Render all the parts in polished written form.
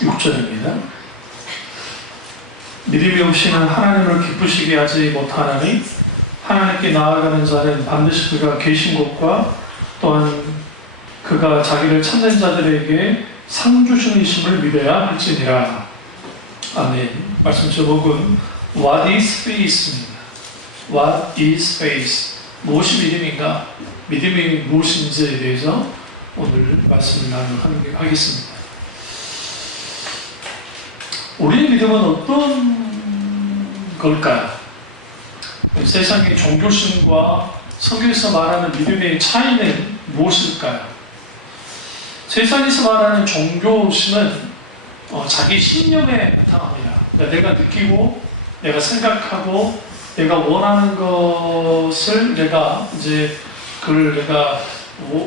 6절입니다. 믿음이 없이는 하나님을 기쁘시게 하지 못하나니 하나님께 나아가는 자는 반드시 그가 계신 곳과 또한 그가 자기를 찾는 자들에게 상 주시는 이심을 믿어야 할지니라. 아멘. 말씀 제목은 What is faith입니다. What is faith? 무엇이 믿음인가? 믿음이 무엇인지에 대해서 오늘 말씀을 나누도록 하겠습니다. 우리의 믿음은 어떤 걸까요? 세상의 종교심과 성경에서 말하는 믿음의 차이는 무엇일까요? 세상에서 말하는 종교심은 자기 신념에 바탕합니다. 그러니까 내가 느끼고, 내가 생각하고, 내가 원하는 것을 내가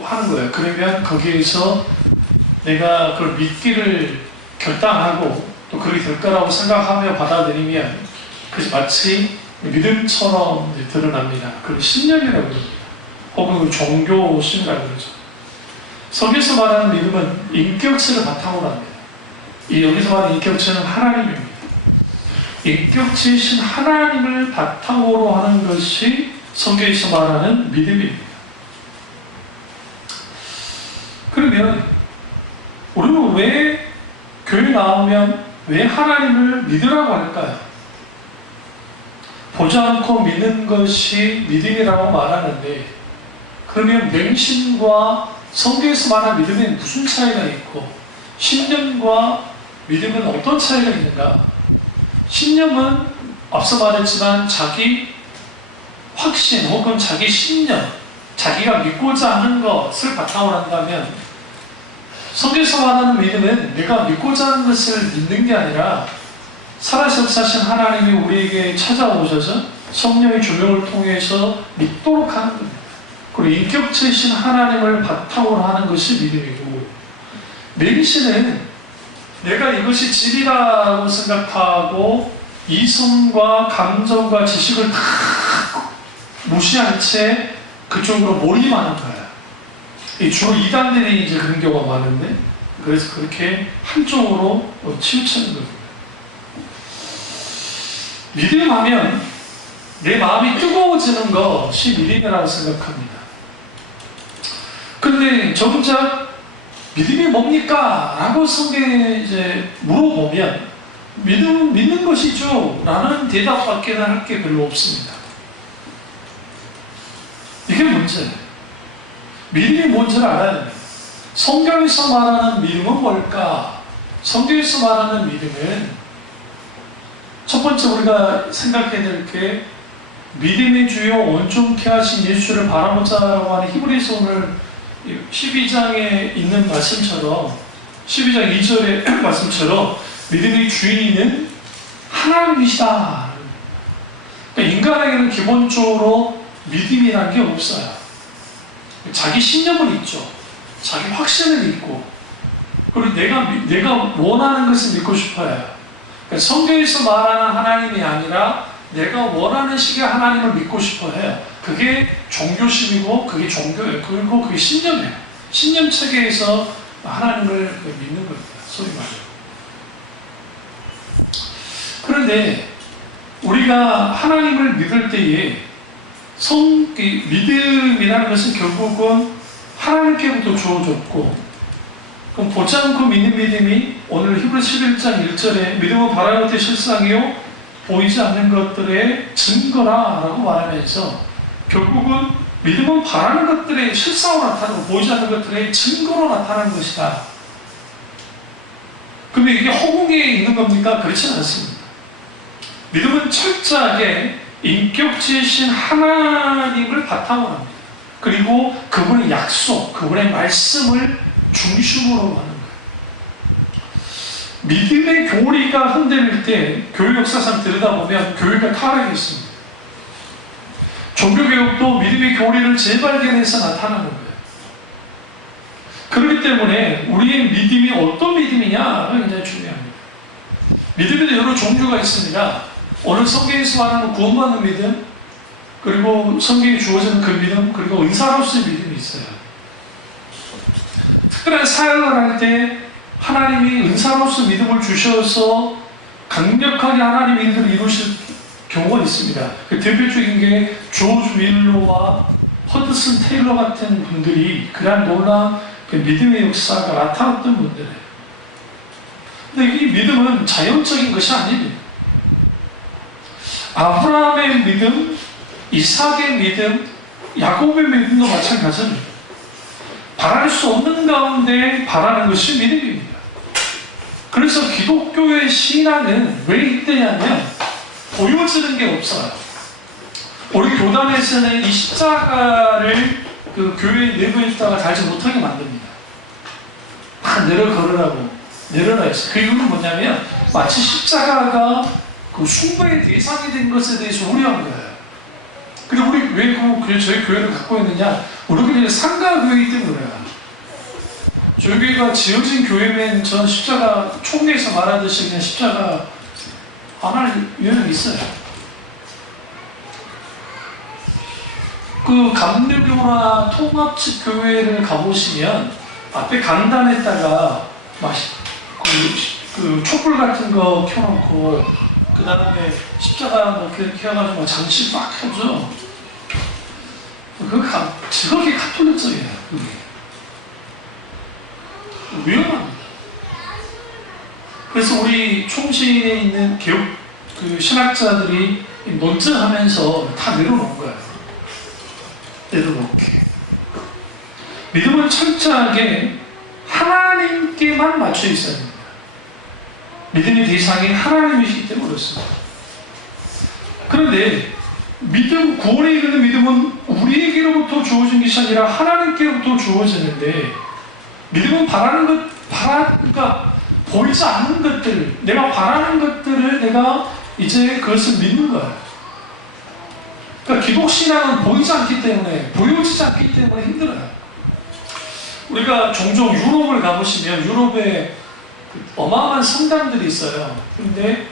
하는 거예요. 그러면 거기에서 내가 그걸 믿기를 결단하고 또 그렇게 될 거라고 생각하며 받아들이면 그것이 마치 믿음처럼 드러납니다. 그걸 신념이라고 합니다. 혹은 종교심이라고 그러죠. 성경에서 말하는 믿음은 인격체를 바탕으로 합니다. 여기서 말하는 인격체는 하나님입니다. 인격체이신 하나님을 바탕으로 하는 것이 성경에서 말하는 믿음입니다. 그러면 우리는 왜 교회 나오면 왜 하나님을 믿으라고 할까요? 보지 않고 믿는 것이 믿음이라고 말하는데, 그러면 맹신과 성경에서 말하는 믿음에 무슨 차이가 있고, 신념과 믿음은 어떤 차이가 있는가? 신념은 앞서 말했지만 자기 확신 혹은 자기 신념, 자기가 믿고자 하는 것을 바탕으로 한다면, 성경에서 말하는 믿음은 내가 믿고자 하는 것을 믿는 게 아니라 살아서 역사하신 하나님이 우리에게 찾아오셔서 성령의 조명을 통해서 믿도록 하는 겁니다. 그리고 인격체이신 하나님을 바탕으로 하는 것이 믿음이고, 맹신은 내가 이것이 진리라고 생각하고 이성과 감정과 지식을 다 무시한 채 그쪽으로 몰입하는 거예요. 주로 이단들이 이제 그런 경우가 많은데, 그래서 그렇게 한쪽으로 치우치는 겁니다. 믿음하면 내 마음이 뜨거워지는 것이 믿음이라고 생각합니다. 그런데 정작 믿음이 뭡니까? 라고 성경에 이제 물어보면 믿음은 믿는 것이죠 라는 대답밖에 할 게 별로 없습니다. 이게 문제예요. 믿음이 뭔지를 알아야 됩니다. 성경에서 말하는 믿음은 뭘까? 성경에서 말하는 믿음은 첫 번째 우리가 생각해야 될 게, 믿음의 주요 온전케 하신 예수를 바라보자라고 하는 히브리서 오늘 12장에 있는 말씀처럼, 12장 2절의 말씀처럼 믿음의 주인은 하나님이시다. 그러니까 인간에게는 기본적으로 믿음이라는 게 없어요. 자기 신념은 있죠. 자기 확신은 있고, 그리고 내가 원하는 것을 믿고 싶어요. 그러니까 성경에서 말하는 하나님이 아니라 내가 원하는 식의 하나님을 믿고 싶어 해요. 그게 종교심이고 그게 종교예요. 그리고 그게 신념이에요. 신념 체계에서 하나님을 믿는 겁니다. 소위 말해요. 그런데 우리가 하나님을 믿을 때에 믿음이라는 것은 결국은 하나님께부터 주어졌고, 그럼 보지 않고 믿는 믿음이 오늘 히브리서 11장 1절에 믿음은 바라는 것의 실상이요 보이지 않는 것들의 증거라라고 말하면서, 결국은 믿음은 바라는 것들의 실상으로 나타나고 보이지 않는 것들의 증거로 나타나는 것이다. 그런데 이게 허공에 있는 겁니까? 그렇지는 않습니다. 믿음은 철저하게 인격체이신 하나님을 바탕으로 합니다. 그리고 그분의 약속, 그분의 말씀을 중심으로 하는 거예요. 믿음의 교리가 흔들릴 때 교회 역사상 들여다보면 교회가 타락이 있습니다. 종교개혁도 믿음의 교리를 재발견해서 나타나는 거예요. 그렇기 때문에 우리의 믿음이 어떤 믿음이냐가 굉장히 중요합니다. 믿음에도 여러 종류가 있습니다. 오늘 성경에서 말하는 구원받는 믿음, 그리고 성경에 주어지는 그 믿음, 그리고 의사로서의 믿음이 있어요. 특별한 사역을 할 때 하나님이 은사로서 믿음을 주셔서 강력하게 하나님의 일들을 이루실 경우가 있습니다. 그 대표적인 게 조지 윌로와 허드슨 테일러 같은 분들이 그러한 놀라운 그 믿음의 역사가 나타났던 분들이에요. 근데 이 믿음은 자연적인 것이 아닙니다. 아브라함의 믿음, 이삭의 믿음, 야곱의 믿음도 마찬가지입니다. 바랄 수 없는 가운데 바라는 것이 믿음입니다. 그래서 기독교의 신앙은 왜 있느냐면 보여지는 게 없어요. 우리 교단에서는 이 십자가를 그 교회 내부에다가 달지 못하게 만듭니다. 다 내려 걸으라고 내려라 했어요. 그 이유는 뭐냐면 마치 십자가가 그 숭배의 대상이 된 것에 대해서 우려한 거예요. 그리고 우리 왜 저희 교회를 갖고 있느냐? 우리 교회는 상가교회이기 때문에 그래요. 저희 교회가 지어진 교회면 전 십자가 총회에서 말하듯이 그냥 십자가 안 할 유형이 있어요. 그 감리교나 통합식 교회를 가보시면 앞에 강단에다가 그 촛불 같은 거 켜놓고 그 다음에 십자가 뭐 이렇게 해가지고 장식 막 하죠. 그거 저렇게 카톨릭적이에요. 위험합니다. 그래서 우리 총신에 있는 교육 그 신학자들이 논증하면서 다 내려놓은 거예요. 내려놓게. 믿음은 철저하게 하나님께만 맞춰 있어야 됩니다. 믿음의 대상이 하나님이시기 때문에 그렇습니다. 그런데 믿음, 구원에 이르는 믿음은 우리에게로부터 주어진 것이 아니라 하나님께로부터 주어지는데 믿음은 그러니까 보이지 않는 것들, 내가 바라는 것들을 내가 이제 그것을 믿는 거예요. 그러니까 기독신앙은 보이지 않기 때문에, 보여지지 않기 때문에 힘들어요. 우리가 종종 유럽을 가보시면 유럽에 어마어마한 성당들이 있어요. 근데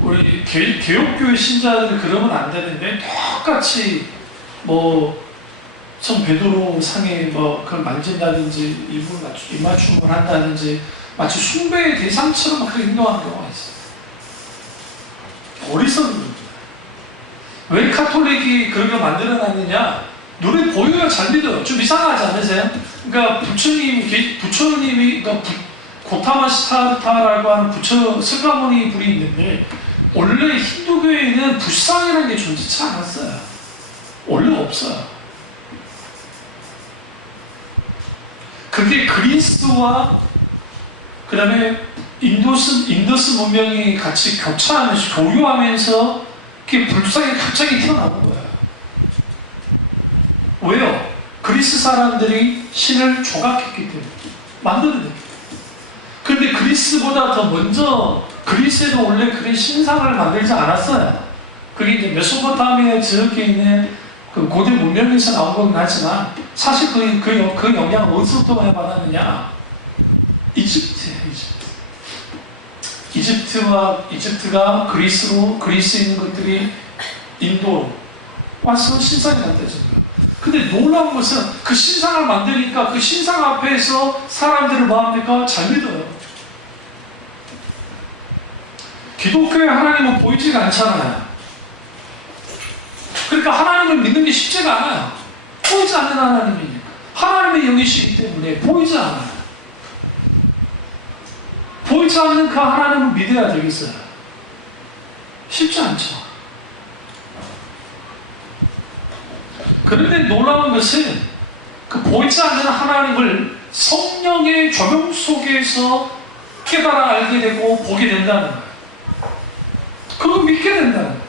우리 개혁교회 신자들이 그러면 안 되는데 똑같이 뭐 성 베드로 상에 뭐 그걸 만진다든지 입맞춤을 한다든지 마치 숭배의 대상처럼 막 그렇게 행동하는 경우가 있어요. 어리석은 겁니다. 왜 카톨릭이 그렇게 만들어놨느냐? 눈에 보여야 잘 믿어요. 좀 이상하지 않으세요? 그러니까 부처님이 그러니까 고타마시타라고 하는 부처 슬가모니 불이 있는데 원래 힌두교에는 불상이라는 게 존재치 않았어요. 원래 없어요. 그게 그리스와 그 다음에 인더스 문명이 같이 교차하면서 교류하면서 그게 불상이 갑자기 튀어나온 거예요. 왜요? 그리스 사람들이 신을 조각했기 때문에 만들어냈기 때문에. 그런데 그리스보다 더 먼저 그리스에도 원래 그런 신상을 만들지 않았어요. 그게 이제 메소포타미아 지역에 있는 그 고대 문명에서 나온 거긴 하지만 사실 그 영향을 어디서부터 많이 받았느냐? 이집트예요. 이집트가 그리스에 있는 것들이 인도로 와서 신상이 만들어진 거예요. 근데 놀라운 것은 그 신상을 만드니까 그 신상 앞에서 사람들을 뭐합니까? 잘 믿어요. 기독교의 하나님은 보이지가 않잖아요. 그러니까 하나님을 믿는 게 쉽지가 않아요. 보이지 않는 하나님이니까. 하나님의 영이시기 때문에 보이지 않아요. 보이지 않는 그 하나님을 믿어야 되겠어요. 쉽지 않죠. 그런데 놀라운 것은 그 보이지 않는 하나님을 성령의 조명 속에서 깨달아 알게 되고 보게 된다는 거예요. 그거 믿게 된다는 거예요.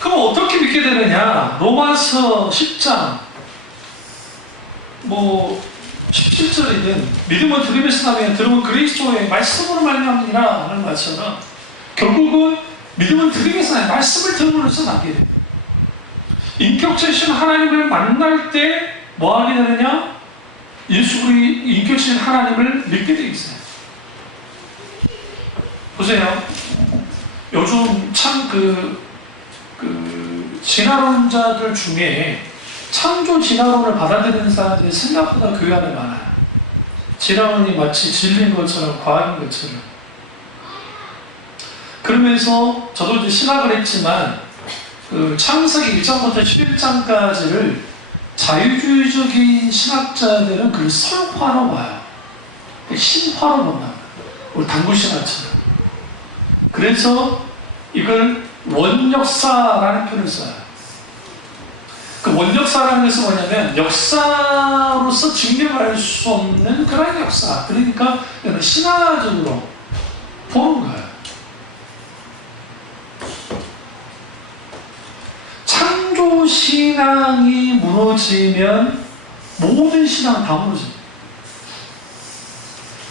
그럼 어떻게 믿게 되느냐? 로마서 10장 17절이든 믿음은 들음에서 나면 들음은 그리스도의 말씀으로 말미암느니라 하는 말처럼 결국은 믿음은 들음에서 나면 말씀을 들음으로써 나게 됩니다. 인격체신 하나님을 만날 때 뭐 하게 되느냐? 예수 우리 인격체신 하나님을 믿게 되어 있어요. 보세요. 요즘 참 진화론자들 중에 창조 진화론을 받아들이는 사람들이 생각보다 교회 안에 많아요. 진화론이 마치 진리인 것처럼 과학인 것처럼. 그러면서 저도 이제 신학을 했지만 그 창세기 1장부터 11장까지를 자유주의적인 신학자들은 그걸 설화로 봐요. 신화로 본다. 우리 당구신학처럼. 그래서 이걸 원역사라는 표현을 써요. 그 원역사라는 것은 뭐냐면 역사로서 증명할 수 없는 그런 역사. 그러니까 신화적으로 보는 거예요. 창조신앙이 무너지면 모든 신앙은 다 무너집니다.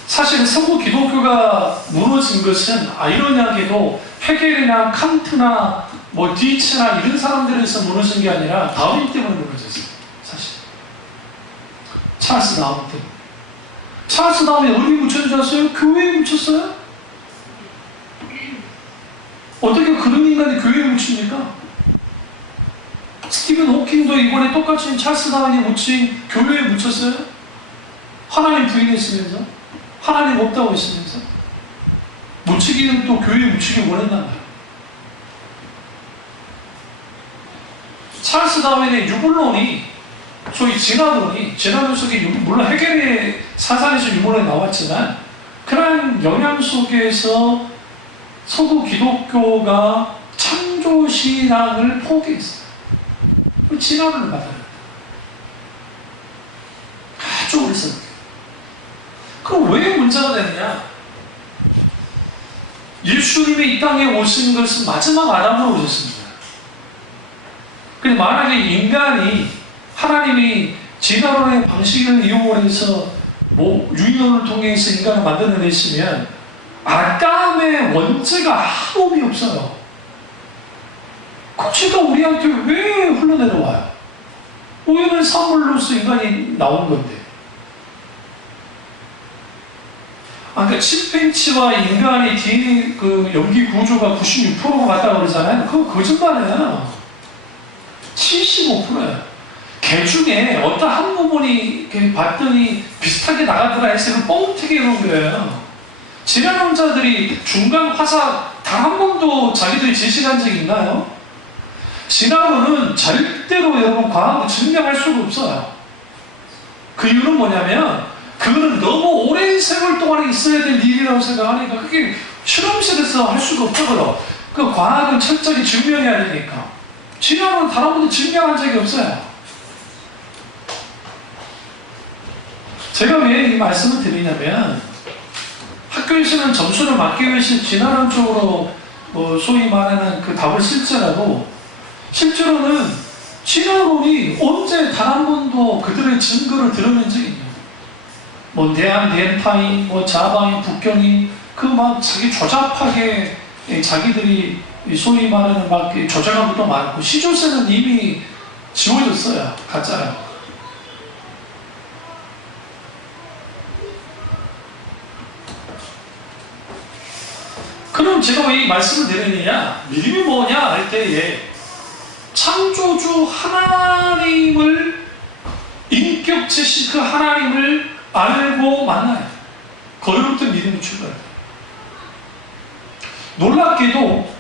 사실 서구 기독교가 무너진 것은 아이러니하게도 헤겔이나 칸트나 뭐 디츠나 이런 사람들에서 무너진 게 아니라 다윈 때문에 무너졌어요. 사실 찰스 다윈 때문에. 찰스 다윈이 어디 묻혀졌어요? 교회에 묻혔어요? 어떻게 그런 인간이 교회에 묻힙니까? 스티븐 호킹도 이번에 똑같이 찰스 다윈이 묻힌 교회에 묻혔어요? 하나님 부인했으면서? 하나님 없다고 했으면서? 묻히기는 또 교회에 묻히기 원했단 말이에요. 찰스 다윈의 유물론이, 소위 진화론이, 진화론 속에 물론 헤겔의 사상에서 유물론이 나왔지만 그런 영향 속에서 서구 기독교가 창조신앙을 포기했어요. 진화론을 받아요. 아주 오래서. 그럼 왜 문제가 되느냐? 예수님이 이 땅에 오신 것은 마지막 아담으로 오셨습니다. 근데 만약에 인간이 하나님이 진화론의 방식을 이용해서 유인론을 통해서 인간을 만들어내시면 아담의 원죄가 하나도 없어요. 그 죄가 우리한테 왜 흘러내려와요? 오염된 산물로서 인간이 나온 건데. 그러니까 침팬치와 인간의 DNA 그 염기 구조가 96%가 같다고 그러잖아요. 그거 거짓말이에요. 75%예요. 개 중에 어떤 한 부분이 봤더니 비슷하게 나가더라 해서 뻥튀기 해놓은 거예요. 진화론자들이 중간 화사 단 한 번도 자기들이 제시한 적이 있나요? 진화론은 절대로 여러분 과학으로 증명할 수가 없어요. 그 이유는 뭐냐면 그거는 너무 오랜 세월 동안에 있어야 될 일이라고 생각하니까 그게 실험실에서 할 수가 없다고요. 그 과학은 철저히 증명해야 되니까. 진화론은 단 한 번도 증명한 적이 없어요. 제가 왜 이 말씀을 드리냐면 학교에서는 점수를 맞기 위해서 진화론 쪽으로 소위 말하는 그 답을 실제라도 실제로는 진화론이 언제 단 한 번도 그들의 증거를 드러낸 적이 있냐. 네안데르탈인, 자바인, 북경인, 그 막 자기 조잡하게 자기들이 소위 말하는 막 조작한 것도 많고, 시조새는 이미 지워졌어요. 가짜요. 그럼 제가 왜 이 말씀을 드리느냐? 믿음이 뭐냐 할 때에 창조주 하나님을 인격체시 그 하나님을 알고 만나요. 거기부터 믿음이 출발해요. 놀랍게도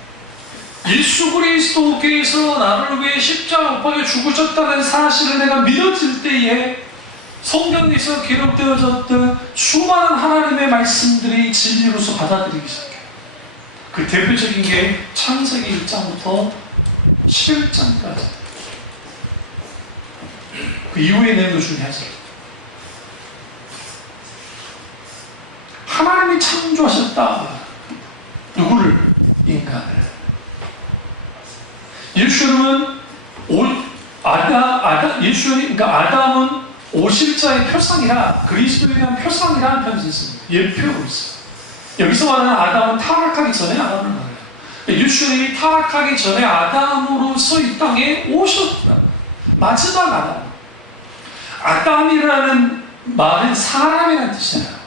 예수 그리스도께서 나를 위해 십자가 못 박혀 죽으셨다는 사실을 내가 믿어질 때에 성경에서 기록되어졌던 수많은 하나님의 말씀들이 진리로서 받아들이기 시작해요. 그 대표적인 게 창세기 1장부터 11장까지. 그 이후의 내용도 중요하죠. 하나님이 창조하셨다. 누구를? 인간을. 예수님은 그러니까 아담은 오실자의 표상이라, 그리스도에 대한 표상이라는 편지 있습니다. 예표로 있어요. 여기서 말하는 아담은 타락하기 전에 아담을 말해요. 예수님이 타락하기 전에 아담으로서 이 땅에 오셨다. 마지막 아담. 아담이라는 말은 사람이라는 뜻이에요.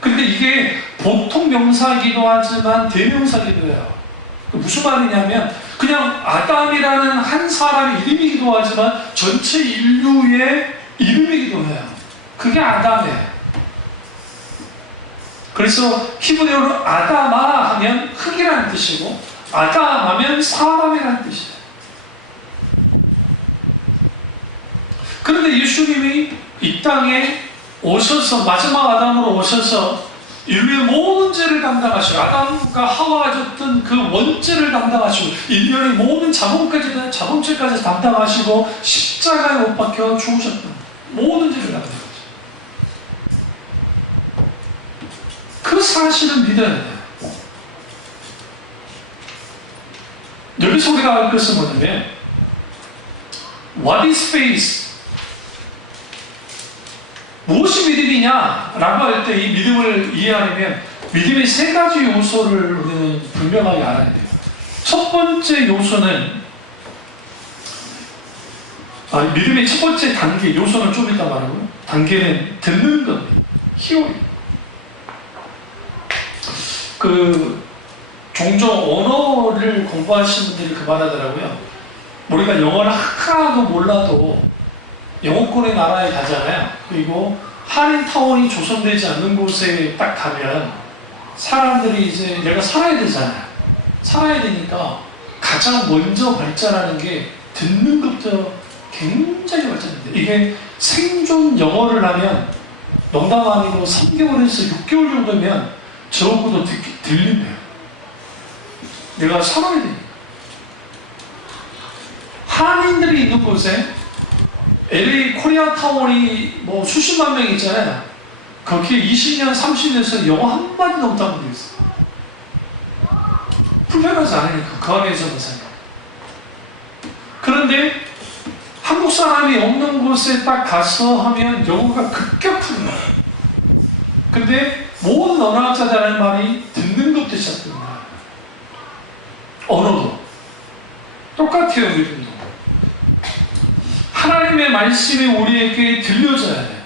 근데 이게 보통 명사이기도 하지만 대명사이기도 해요. 무슨 말이냐면 그냥 아담이라는 한 사람의 이름이기도 하지만 전체 인류의 이름이기도 해요. 그게 아담이에요. 그래서 히브리어로 아담아 하면 흙이라는 뜻이고 아담 하면 사람이라는 뜻이에요. 그런데 예수님이 이 땅에 오셔서 마지막 아담으로 오셔서 인류의 모든 죄를 담당하시고 아담과 하와가 졌던 그 원죄를 담당하시고 인류의 모든 자범죄까지 담당하시고 십자가에 못 박혀 죽으셨던 모든 죄를 담당하시고 그 사실은 믿어야 돼요. 여기서 우리가 알 것은 뭐냐면 What is faith? 무엇이 믿음이냐? 라고 할 때 이 믿음을 이해하려면 믿음의 세 가지 요소를 우리는 분명하게 알아야 돼요. 첫 번째 요소는 믿음의 첫 번째 단계, 요소는 좀 이따 말하고요. 단계는 듣는 겁니다. 히어링. 종종 언어를 공부하시는 분들이 그 말하더라고요. 우리가 영어를 하나도 몰라도 영어권의 나라에 가잖아요. 그리고 한인타운이 조성되지 않는 곳에 딱 가면 사람들이 이제 내가 살아야 되잖아요. 살아야 되니까 가장 먼저 발전하는 게 듣는 것부터 굉장히 발전합니다. 이게 생존 영어를 하면 농담 아니고 3개월에서 6개월 정도면 적어도 들린대요. 내가 살아야 되니까. 한인들이 있는 곳에 LA 코리아타운이 뭐 수십만 명 있잖아요. 거기에 20년, 30년에서 영어 한마디도 못하는 분도 있어요. 불편하지 않으니까 그 안에서만 살아요. 그런데 한국 사람이 없는 곳에 딱 가서 하면 영어가 급격하게 나와요. 근데 모든 언어학자들 하는 말이 듣는 것부터 시작됩니다. 언어도 똑같아요. 믿음도. 하나님의 말씀이 우리에게 들려져야 돼요.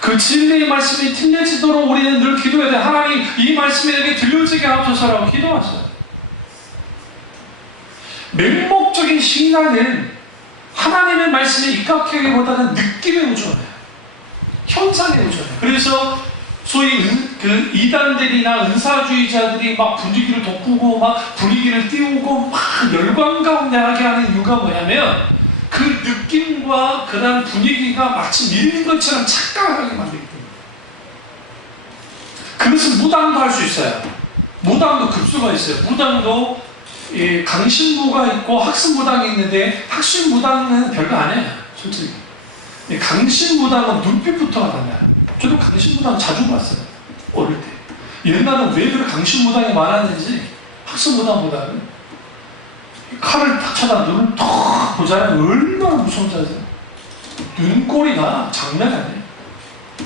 그 진리의 말씀이 틀려지도록 우리는 늘 기도해야 돼요. 하나님 이 말씀이 내게 들려지게 하옵소서라고 기도하셔야 돼요. 맹목적인 신앙은 하나님의 말씀에 입각하기보다는 느낌에 의존해요. 현상에 의존해요. 그래서 소위 그 이단들이나 은사주의자들이 막 분위기를 돋구고 막 분위기를 띄우고 막 열광 가운데 하게 하는 이유가 뭐냐면 그 느낌과 그런 분위기가 마치 믿는 것처럼 착각하게 만들기 때문에. 그것은 무당도 할 수 있어요. 무당도 급수가 있어요. 무당도 강신무가 있고 학습무당이 있는데 학습무당은 별거 안 해요. 솔직히. 강신무당은 눈빛부터가 달라요. 저도 강신무당 자주 봤어요. 어릴 때. 옛날은 왜 그렇게 강신무당이 많았는지 학습무당보다는 칼을 탁 쳐다 눈을 턱 보잖아요. 얼마나 무서운지 아세요? 눈꼬리가 장난이 아니에요.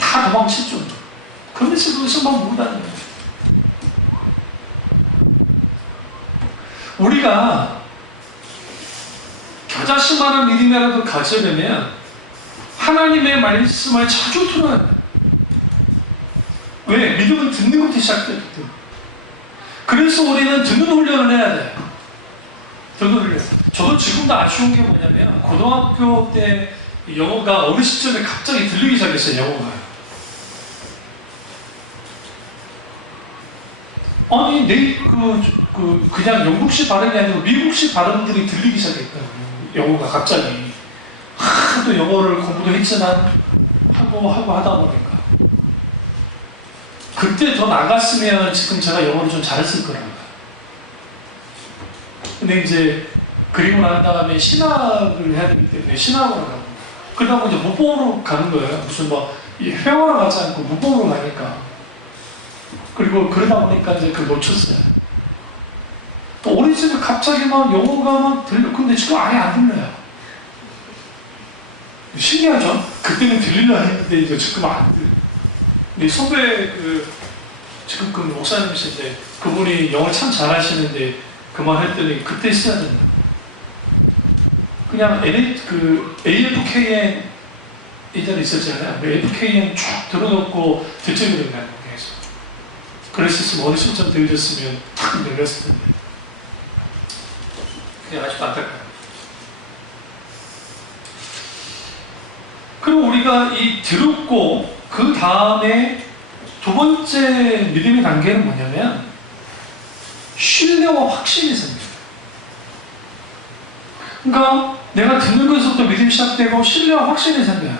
다 도망칠 정도. 그러면서 거기서 막 물고 다니는 거예요. 우리가 겨자씨만한 믿음이라도 가지려면 하나님의 말씀을 자주 들어야 돼요. 왜? 믿음은 듣는 것부터 시작되기 때문에. 그래서 우리는 듣는 훈련을 해야 돼요. 듣는 훈련. 저도 지금도 아쉬운 게 뭐냐면 고등학교 때 영어가 어느 시점에 갑자기 들리기 시작했어요. 영어가. 아니 그냥 영국식 발음이 아니고 미국식 발음들이 들리기 시작했더라고요. 영어가 갑자기. 하도 영어를 공부도 했지만 하고 하다 보니까 그때 더 나갔으면 지금 제가 영어를 좀 잘했을 거라고요. 근데 이제 그리고 난 다음에 신학을 해야 되기 때문에 신학으로 가고 그러다 보니 이제 문법으로 가는 거예요. 무슨 회화를 가지 않고 문법으로 가니까. 그리고 그러다 보니까 이제 그걸 놓쳤어요. 우리 집에 갑자기 막 영어가 막 들려. 근데 지금 아예 안 들려요. 신기하죠? 그때는 들리려 했는데 이제 지금 안 들려. 근데 선배 지금 그 목사님이신데 그분이 영어 참 잘하시는데 그 말 했더니 그때 써야 된다. 그냥 AFKN 예전에 있었잖아요. AFKN 쭉 들어놓고 듣지 그랬나요? 계속. 그랬었으면 어느 시점 들렸으면 탁 열렸을 텐데. 그게 아직도 안타까워요. 그리고 우리가 이 들었고 그 다음에 두 번째 믿음의 단계는 뭐냐면 신뢰와 확신이 생겨요. 그러니까 내가 듣는 것부터 믿음이 시작되고 신뢰와 확신이 생겨요.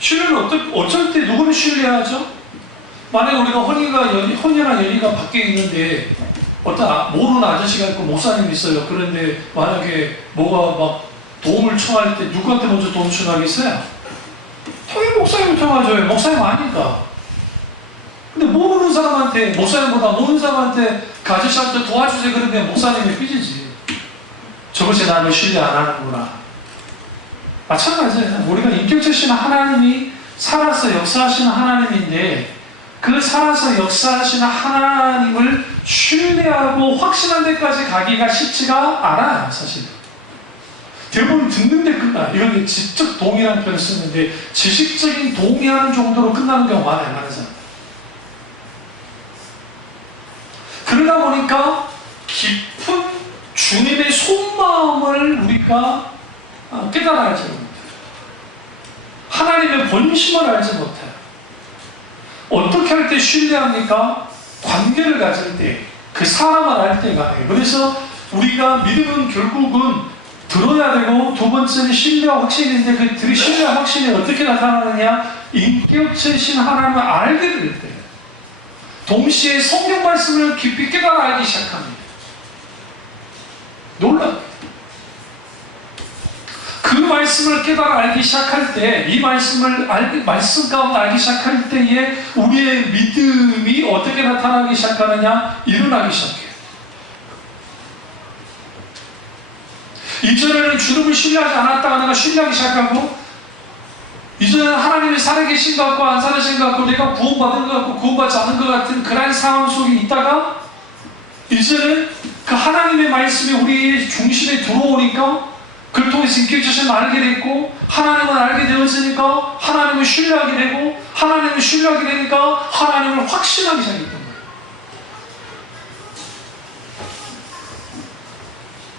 신뢰는 어쩔 때 누구를 신뢰하죠? 만약에 우리가 헌이나 연희가 밖에 있는데 어떤 모르는 아저씨가 있고 목사님이 있어요. 그런데 만약에 뭐가 막 도움을 청할 때 누구한테 먼저 도움 청하겠어요? 당연히 목사님 청하죠. 목사님 아니까. 근데 모르는 사람한테, 목사님보다 모르는 사람한테 그 아저씨한테 도와주세요 그러면 목사님이 삐지지. 저것이 나를 신뢰 안 하는구나. 마찬가지예요. 우리가 인격체신 하나님이 살아서 역사하시는 하나님인데 그 살아서 역사하시는 하나님을 신뢰하고 확신한 데까지 가기가 쉽지가 않아요, 사실. 대부분 듣는 데 끝나요. 이건 지적 동의라는 표현을 쓰는데 지식적인 동의하는 정도로 끝나는 경우가 많아요, 많은 사람. 그러다 보니까 깊은 주님의 속마음을 우리가 깨달아 알지 못해요. 하나님의 본심을 알지 못해요. 어떻게 할 때 신뢰합니까? 관계를 가질 때, 그 사람을 알 때가 해요. 그래서 우리가 믿음은 결국은 들어야 되고 두 번째는 신뢰와 확신인데 그 신뢰와 확신이 어떻게 나타나느냐? 인격체신 하나님을 알게 될 때. 동시에 성경 말씀을 깊이 깨달아 알기 시작합니다. 놀랍게도. 그 말씀을 깨달아 알기 시작할 때, 이 말씀 가운데 알기 시작할 때에 우리의 믿음이 어떻게 나타나기 시작하느냐? 일어나기 시작해요. 이전에는 주님을 신뢰하지 않았다가 내가 신뢰하기 시작하고, 이전에는 하나님이 살아계신 것 같고 안 살아계신 것 같고 내가 구원받은 것 같고 구원받지 않은 것 같은 그런 상황 속에 있다가 이제는 그 하나님의 말씀이 우리의 중심에 들어오니까 그를 통해서 인격체신을 알게 됐고 하나님을 알게 되었으니까 하나님을 신뢰하게 되고 하나님을 신뢰하게 되니까 하나님을 확신하기 시작했던 거예요.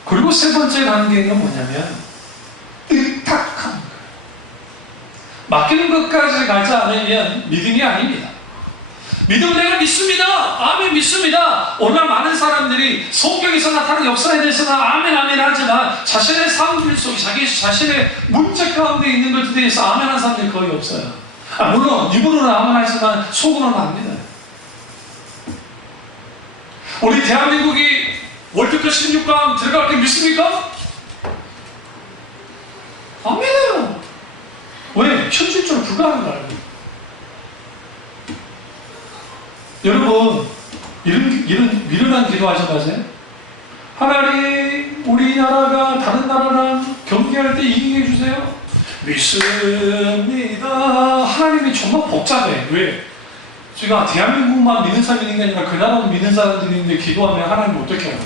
그리고 세 번째 단계는 뭐냐면 의탁함. 맡기는 것까지 가지 않으면 믿음이 아닙니다. 믿음은 내가 믿습니다. 아멘 믿습니다. 오늘 많은 사람들이 성경에서 나타나는 역사에 대해서는 아멘 아멘 하지만 자신의 삶 속 자신의 문제 가운데 있는 것에 대해서 아멘 하는 사람들이 거의 없어요. 물론 입으로는 아멘 하지만 속으로는 압니다. 우리 대한민국이 월드컵 16강 들어갈 게 믿습니까? 아멘해요. 왜? 현실적으로 불가능한 거예요. 여러분, 이런 미련한 기도하지 마세요. 하나님, 우리나라가 다른 나라랑 경기할 때 이기게 해주세요. 믿습니다. 하나님이 정말 복잡해. 왜? 제가 대한민국만 믿는 사람이 있는 게 아니라 그 나라도 믿는 사람들이 있는데 기도하면 하나님 어떻게 해요?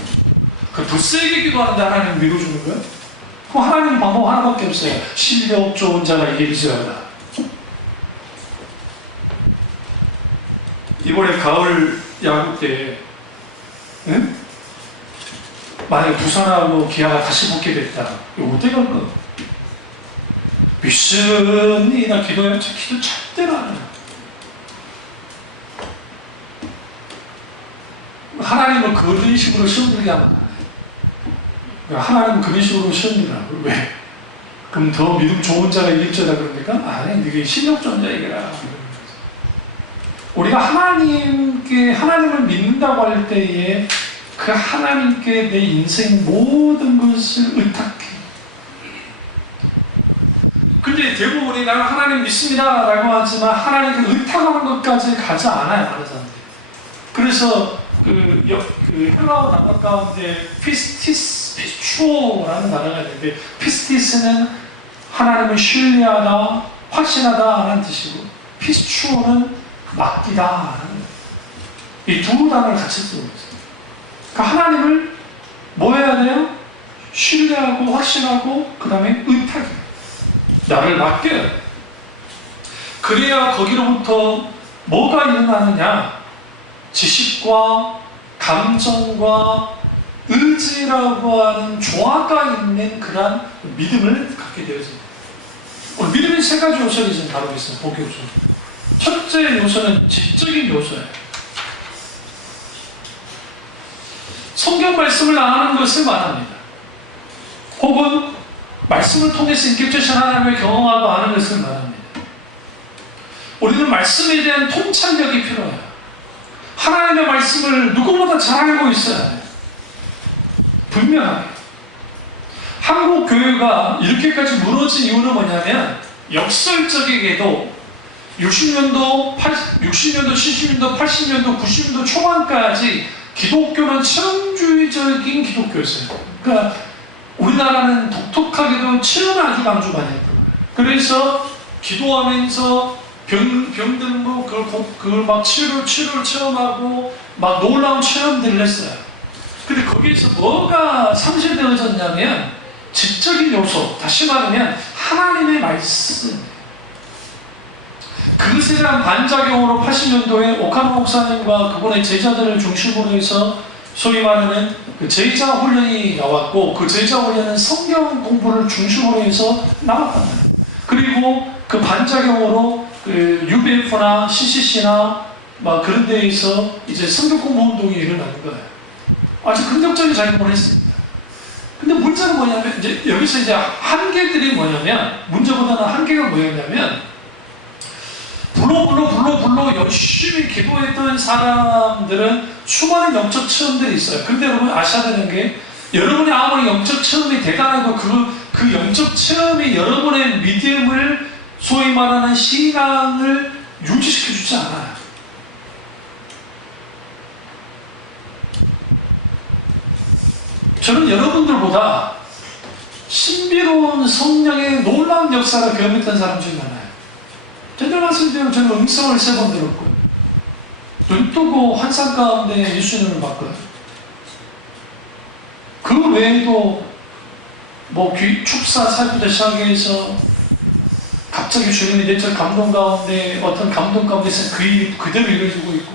그럼 더 세게 기도하는데 하나님 믿어주는 거예요? 그럼 하나님 방법 하나밖에 없어요. 실력 좋은 자가 이길지어다. 이번에 가을 야구 때 응? 만약에 부산하고 기아가 다시 붙게 됐다. 이거 어떻게 할 거야? 믿습니다. 기도 절대로 안 해요. 하나님은 그런 식으로 시험 들게 하면 안 해요. 하나님은 그런 식으로 시험 들라고. 왜? 그럼 더 믿음 좋은 자가 이길지어다 그러니까? 아니, 네가 실력 좋은 자 이겨라. 우리가 하나님을 믿는다고 할 때에 그 하나님께 내 인생 모든 것을 의탁해. 근데 대부분이 나는 하나님 믿습니다 라고 하지만 하나님께 의탁하는 것까지 가지 않아요, 많은 사람들이. 그래서 그 헬라어 단어 가운데 피스티추어라는 단어가 있는데 피스티스는 하나님을 신뢰하다, 확신하다 하는 뜻이고 피스추어는 맡기다. 이 두 단어를 같이 쓰고 있어요. 그러니까 하나님을 뭐 해야 돼요? 신뢰하고 확신하고 그 다음에 의탁해요. 나를 맡겨야 돼요. 그래야 거기로부터 뭐가 일어나느냐? 지식과 감정과 의지라고 하는 조화가 있는 그러한 믿음을 갖게 되어집니다. 오늘 믿음의 세 가지 요소를 지금 다루겠습니다. 복의 요소. 첫째 요소는 지적인 요소예요. 성경 말씀을 아는 것을 말합니다. 혹은 말씀을 통해서 인격적인 하나님을 경험하고 아는 것을 말합니다. 우리는 말씀에 대한 통찰력이 필요해요. 하나님의 말씀을 누구보다 잘 알고 있어야 해요. 분명하게. 한국 교회가 이렇게까지 무너진 이유는 뭐냐면 역설적이게도 60년도, 70년도, 80년도, 90년도 초반까지 기독교는 체험주의적인 기독교였어요. 그러니까 우리나라는 독특하게도 체험을 아주 강조 많이 했던 거예요. 그래서 기도하면서 병든 그걸 막 치료를 체험하고 막 놀라운 체험들을 했어요. 근데 거기에서 뭐가 상실되어졌냐면 지적인 요소, 다시 말하면 하나님의 말씀. 그것에 대한 반작용으로 80년도에 오카노 목사님과 그분의 제자들을 중심으로 해서 소위 말하는 그 제자 훈련이 나왔고, 그 제자 훈련은 성경 공부를 중심으로 해서 나왔단 말이에요. 그리고 그 반작용으로 그 UBF나 CCC나 막 그런 데에서 이제 성경 공부 운동이 일어나는 거예요. 아주 긍정적인 작용을 했습니다. 근데 문제는 뭐냐면, 이제 여기서 이제 한계들이 뭐냐면, 문제보다는 한계가 뭐였냐면, 불러 열심히 기도했던 사람들은 수많은 영적 체험들이 있어요. 근데 여러분 아셔야 되는 게, 여러분이 아무리 영적 체험이 대단해도 그 영적 체험이 여러분의 믿음을, 소위 말하는 신앙을 유지시켜 주지 않아요. 저는 여러분들보다 신비로운 성령의 놀라운 역사를 경험했던 사람 중에 많아요. 전에 말씀드리면 저는 음성을 3번 들었고요. 눈 뜨고 환상 가운데 예수님을 봤고요. 그 외에도 축사 살부터 시작해서 갑자기 주님이 내적 감동 가운데 어떤 감동 가운데서 그 일이 그대로 이루어지고 있고,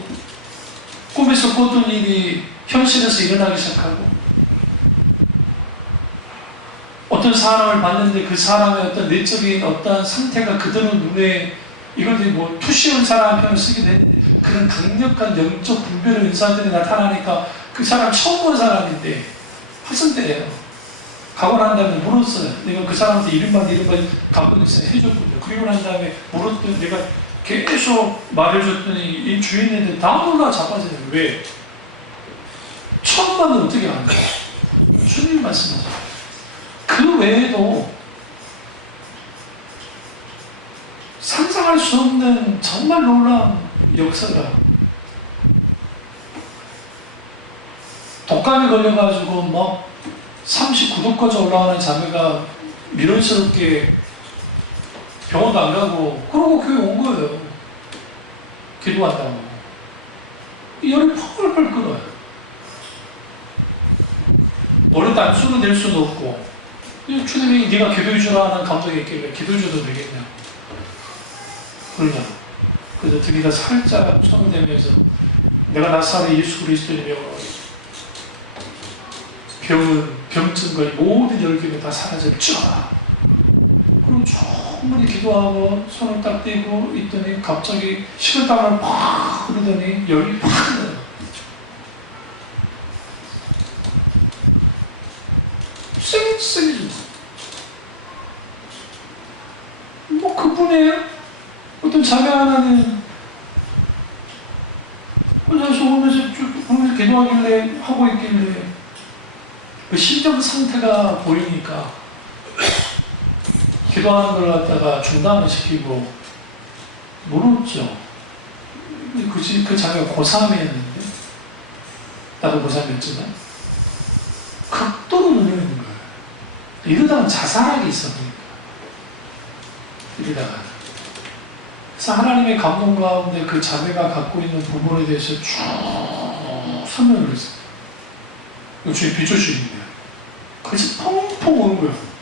꿈에서 꿨던 일이 현실에서 일어나기 시작하고, 어떤 사람을 봤는데 그 사람의 어떤 내적인 어떤 상태가 그대로 눈에, 이걸 투시한 사람 표현을 쓰기도 했는데, 그런 강력한 영적 분별의 은사들이 나타나니까 그 사람 처음 본 사람인데 학생때예요. 가고 난 다음에 물었어요. 내가 그 사람한테 이름만 감독에서 해줬거든요. 그리고 난 다음에 물었더니 내가 계속 말해줬더니 이 주인한테 다 놀라 자빠져요. 왜? 처음 봤는데 어떻게 아는 거야? 주님 말씀하죠. 그 외에도 상상할 수 없는 정말 놀라운 역사가, 독감이 걸려가지고 39도까지 올라가는 자매가 미련스럽게 병원도 안 가고 그러고 교회 온 거예요. 기도한다고. 열이 펄펄 끓어요. 머리 단수는 될 수는 없고, 주님이 네가 기도해 주라 하는 감독이 있길래 기도해 줘도 되겠냐, 그러냐. 그래서 드기가 살짝 청대면서 내가 나사렛 예수 그리스도이며 병증과 모든 열기가 다 사라졌죠. 그리고 충분히 기도하고 손을 딱 떼고 있더니 갑자기 식은땀을 팍 흐르더니 열이 팍 나요. 쌩쌩해져. 그분의 어떤 자매 하나는 혼자서 오면서 기도하길래 하고 있길래 그 심정 상태가 보이니까 기도하는 걸 갖다가 중단을 시키고 물었죠. 그 자매가 고3이었는데, 나도 고3이었지만 극도로 눌려있는 거예요. 이러다가 자살하기 있었으니까. 이러다가. 그래서 하나님의 감동 가운데 그 자매가 갖고 있는 부분에 대해서 쭉 설명을 했어요. 이거 주의 비조주의인데요. 그래서 펑펑 오는 거예요.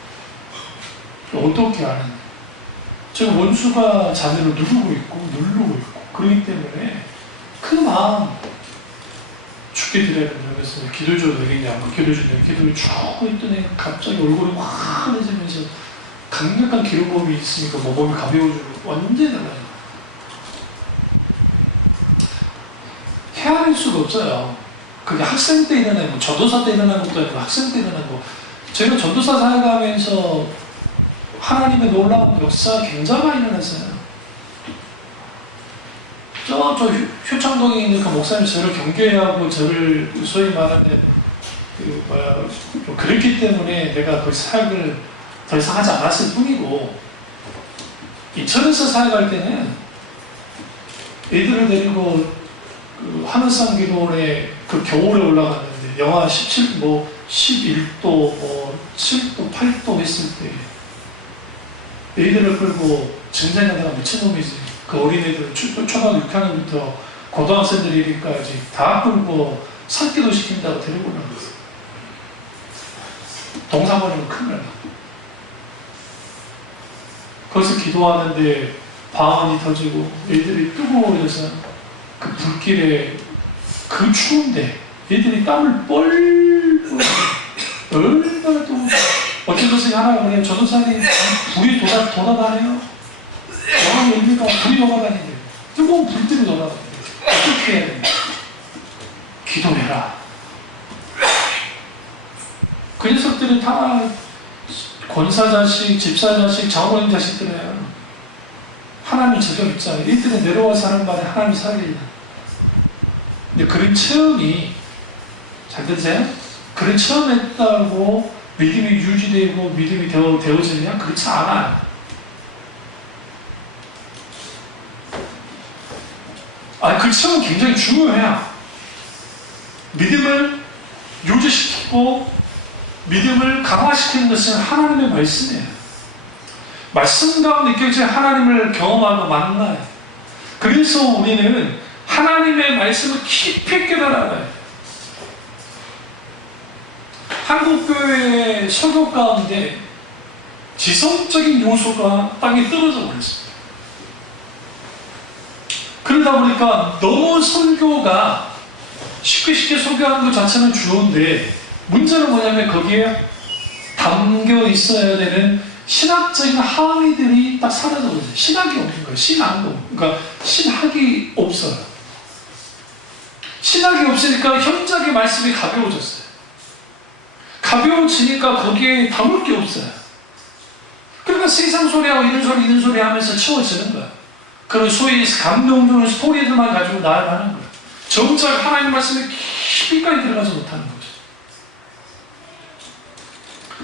어떻게 아느냐. 지금 원수가 자매를 누르고 있고 그러기 때문에 그 마음 죽게 드려야 된다. 그래서 기도 줘도 되겠냐고 기도 주냐 기도를 쭉 했더니 갑자기 얼굴이 환해지면서 강력한 기름부음이 있으니까 뭐 몸이 가벼워지고 완전히 달라요. 헤아릴 수가 없어요. 그게 학생 때 일어나는 거, 전도사 때 일어나는 것도 아니고 학생 때 일어나는 거. 제가 전도사 살아가면서 하나님의 놀라운 역사가 굉장히 많이 일어났어요. 저 효창동에 있는 그 목사님 저를 경계하고 저를 소위 말하는 그랬기 때문에 내가 그 사역을 더 이상 하지 않았을 뿐이고, 인천에서 사역할 때는 애들을 데리고 그 하늘산 기도원에 그 겨울에 올라갔는데 영하 11도 뭐 7도 8도 했을 때 애들을 끌고 증자녀가 미친놈이지. 그 어린애들 초등학교 6학년부터 고등학생들이기까지 다 끌고 산기도 시킨다고 데리고 올라갔어요. 동사버리면 큰일 나. 거기서 기도하는데 방언이 터지고 애들이 뜨거워져서 그 불길에 그 추운데 애들이 땀을 뻘뻘 얼마나 또 어떤 것이 하나가 그래요. 전도사님 불이 돌아다녀요. 영화 열리가 불이 돌아다니는데 뜨거운 불들이 돌아다니는데 어떻게 해야 되냐. 기도해라. 그 녀석들이 다 권사 자식, 집사 자식, 장모님 자식들이에요. 하나님 저격 있잖아요. 이들은 내려와서 하는 말에 하나님 살리다. 근데 그런 체험이, 잘 들으세요? 그런 체험했다고 믿음이 유지되고 믿음이 되어지느냐? 그렇지 않아요. 그 체험은 굉장히 중요해요. 믿음을 유지시키고 믿음을 강화시키는 것은 하나님의 말씀이에요. 말씀 가운데 느껴진 하나님을 경험하고 만나요. 그래서 우리는 하나님의 말씀을 깊이 깨달아야 해요. 한국교회의 설교 가운데 지성적인 요소가 땅에 떨어져 버렸습니다. 그러다 보니까 너무 설교가 쉽게 설교하는 것 자체는 좋은데 문제는 뭐냐면 거기에 담겨 있어야 되는 신학적인 함의들이 딱 사라져버려요. 신학이 없는 거예요. 그러니까 신학이 없어요. 신학이 없으니까 현장의 말씀이 가벼워졌어요. 가벼워지니까 거기에 담을 게 없어요. 그러니까 세상 소리하고 이런 소리 하면서 채워지는 거예요. 그런 소위 감동 주는 스토리들만 가지고 나아가는 거예요. 정작 하나님 말씀에 깊이까지 들어가지 못하는 거죠.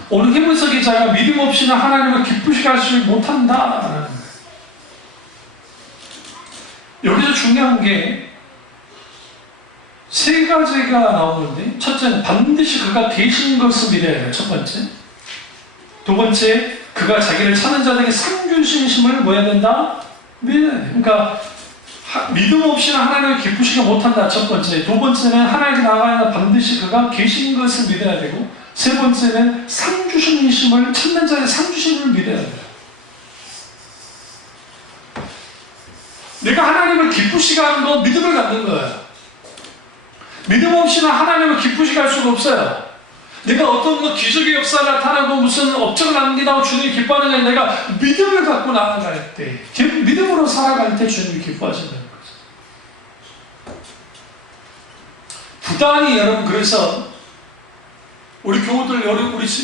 오늘 히브리서 기자가 믿음 없이는 하나님을 기쁘시게 하지 못한다라는 거예요. 여기서 중요한 게 세 가지가 나오는데, 첫째는 반드시 그가 계신 것을 믿어야 해요. 첫 번째. 두 번째, 그가 자기를 찾는 자들에게 상 주시심을 뭐 해야 된다? 믿어야 돼요. 그러니까 믿음 없이는 하나님을 기쁘시게 못한다. 첫 번째. 두 번째는 하나님께 나아가야 반드시 그가 계신 것을 믿어야 되고, 세 번째는 상 주심을 찾는 자의 상 주심을 믿어야 돼요. 내가 하나님을 기쁘시게 하는 건 믿음을 갖는 거예요. 믿음 없이는 하나님을 기쁘시게 할 수가 없어요. 내가 어떤 기적의 역사가 나타나고 무슨 업적을 남기다고 주님이 기뻐하는 게 아니라 내가 믿음을 갖고 나아갈 때, 믿음으로 살아갈 때 주님이 기뻐하신다는 거죠. 부단히 여러분, 그래서 우리 교우들,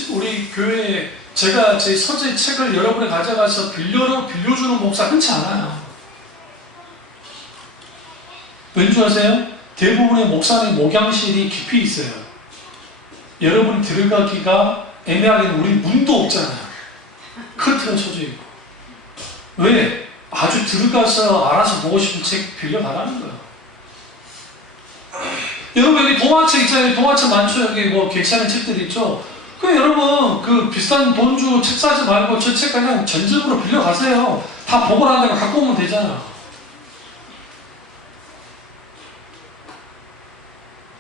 우리 교회에 제가 제 서재 책을 여러분이 가져가서 빌려주는 목사 흔치 않아요. 왠지 아세요? 대부분의 목사님 목양실이 깊이 있어요. 여러분이 들어가기가 애매하게는 우리 문도 없잖아요. 커튼은 쳐져 있고. 왜? 아주 들어가서 알아서 보고 싶은 책 빌려가라는 거예요. 여러분 여기 동화책 있잖아요. 동화책 많죠. 여기 뭐 괜찮은 책들 있죠. 그 여러분 그 비싼 돈 주고 책 사지 말고 저 책 그냥 전집으로 빌려가세요. 다 보고 난 다음에 갖고 오면 되잖아.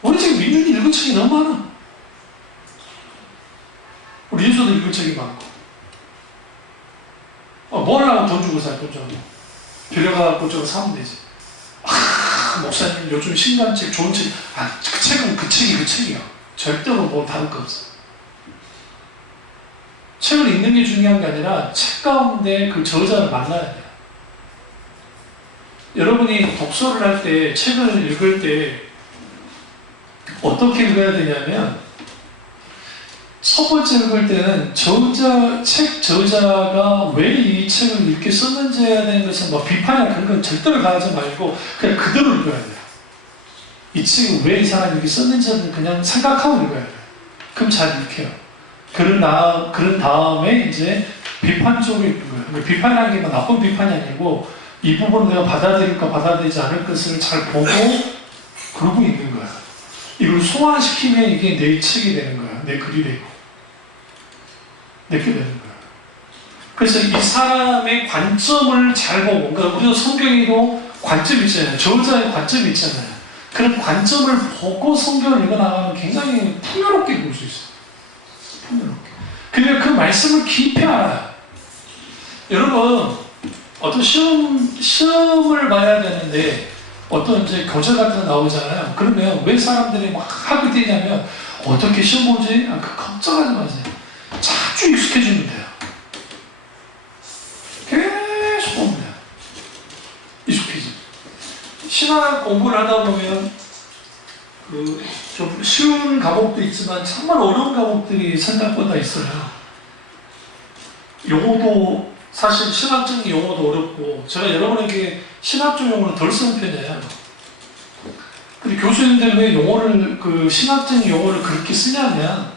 우리 지금 민준이 읽은 책이 너무 많아. 우리 인수도 읽은 책이 많고. 뭐 하려고 돈 주고 살, 돈 주고. 빌려가고 저거 사면 되지. 목사님 요즘 신간책 좋은 책, 그 책은 그 책이야. 절대로 뭐 다를 거 없어. 책을 읽는 게 중요한 게 아니라 책 가운데 그 저자를 만나야 돼요. 여러분이 독서를 할 때, 책을 읽을 때 어떻게 읽어야 되냐면, 첫 번째 읽을 때는 책 저자가 왜 이 책을 이렇게 썼는지에 대한 것은 뭐 비판이나 그런 건 절대로 가하지 말고 그냥 그대로 읽어야 돼요. 이 책을 왜 이 사람이 이렇게 썼는지는 그냥 생각하고 읽어야 돼요. 그럼 잘 읽혀요. 그런 다음에 이제 비판적으로 읽는 거예요. 그러니까 비판이라는 게 뭐 나쁜 비판이 아니고 이 부분을 내가 받아들일까 받아들이지 않을 것을 잘 보고 그러고 읽는 거야. 이걸 소화시키면 이게 내 책이 되는 거야. 내 글이 되고. 이렇게 되는 거예요. 그래서 이 사람의 관점을 잘 보고, 그러니까 우리도 성경에도 관점이 있잖아요. 저자의 관점이 있잖아요. 그런 관점을 보고 성경을 읽어나가면 굉장히 풍요롭게 볼 수 있어요. 풍요롭게. 그러니까 그 말씀을 깊이 알아요. 여러분, 어떤 시험을 봐야 되는데, 어떤 이제 교재 같은 거 나오잖아요. 그러면 왜 사람들이 막 하게 되냐면, 어떻게 시험 보지? 그 걱정하지 마세요. 자주 익숙해지면 돼요. 계속 보면 돼요. 익숙해져. 신학 공부를 하다 보면 좀 쉬운 과목도 있지만 정말 어려운 과목들이 생각보다 있어요. 용어도 사실 신학적인 용어도 어렵고 제가 여러분에게 신학적 용어는 덜 쓰는 편이에요. 근데 교수님들 왜 용어를 신학적인 용어를 그렇게 쓰냐면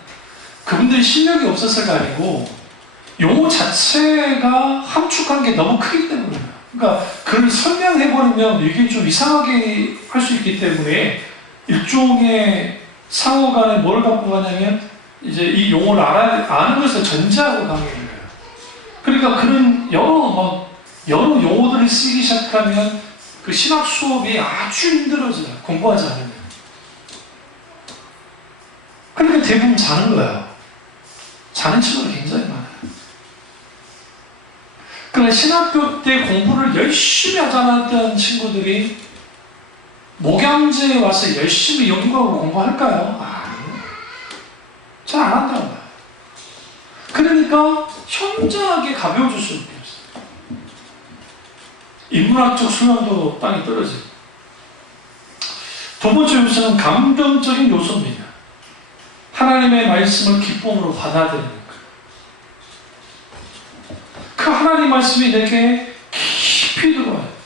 그분들이 실력이 없었을 거 아니고 용어 자체가 함축한 게 너무 크기 때문이에요. 그러니까 그걸 설명해버리면 이게 좀 이상하게 할 수 있기 때문에 일종의 상호 간에 뭘 갖고 가냐면 이제 이 용어를 아는 것을 전제하고 강의를 해요. 그러니까 그런 여러 용어들을 쓰기 시작하면 그 신학 수업이 아주 힘들어져요. 공부하지 않으면. 그러니까 대부분 자는 거예요. 자는 친구가 굉장히 많아요. 그러나 신학교 때 공부를 열심히 하지 않았던 친구들이 목양제에 와서 열심히 연구하고 공부할까요? 아니요. 잘 안 한다는 거예요. 그러니까 현저하게 가벼워질 수밖에 없어요. 인문학적 수련도 땅이 떨어지고. 두 번째 요소는 감정적인 요소입니다. 하나님의 말씀을 기쁨으로 받아들이는 것. 그 하나님 말씀이 내게 깊이 들어와요.